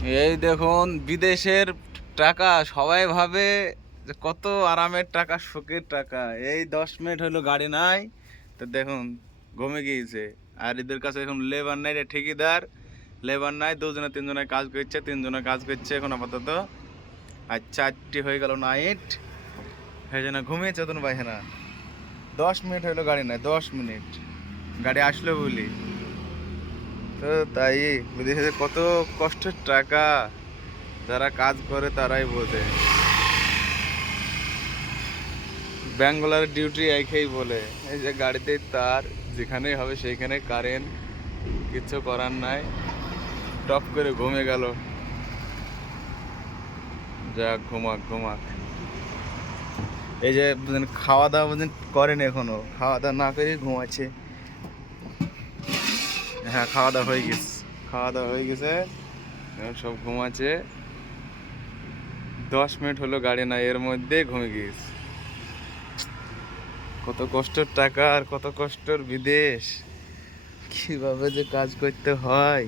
এই দেখুন বিদেশের টাকা সবাই ভাবে যে কত আরামের টাকা, সুখের টাকা। এই 10 মিনিট হলো গাড়ি নাই, তো দেখুন ঘুমে গিয়েছে। আর এদের কাছে এখন লেবার নাই, রে ঠিকাদার লেবার নাই, দুজনে তিনজনে কাজ করছে, তিনজনে কাজ করছে এখন আপাতত। আর 4টি হয়ে গেল নাইট, সেই জন্য ঘুমিয়েছে তখন ভাই। হ্যাঁ, 10 মিনিট হলো গাড়ি নাই, 10 মিনিট গাড়ি আসলো বলি। তো তাই বিদেশে যে কত কষ্টের টাকা, যারা কাজ করে তারাই বোঝে। ব্যাঙ্গালোর ডিউটি একেই বলে, এই যে গাড়িতে তার যেখানেই হবে সেইখানে কারেন্ট, কিচ্ছু করার নাই। টপ করে ঘুমে গেল, যাক ঘুমাক ঘুমাক। এই যে বুঝলেন খাওয়া দাওয়া বুঝলেন করেন, এখনো খাওয়া দাওয়া না করে ঘুমাচ্ছে। হ্যাঁ, খাওয়া দাওয়া হয়ে গেছে, খাওয়া দাওয়া হয়ে গেছে, এখন সব ঘুমাচ্ছে। 10 মিনিট হলো গাড়ি না, এর মধ্যে ঘুমিয়ে গিয়েছে। কত কষ্টের টাকা আর কত কষ্টের বিদেশ, কিভাবে যে কাজ করতে হয়।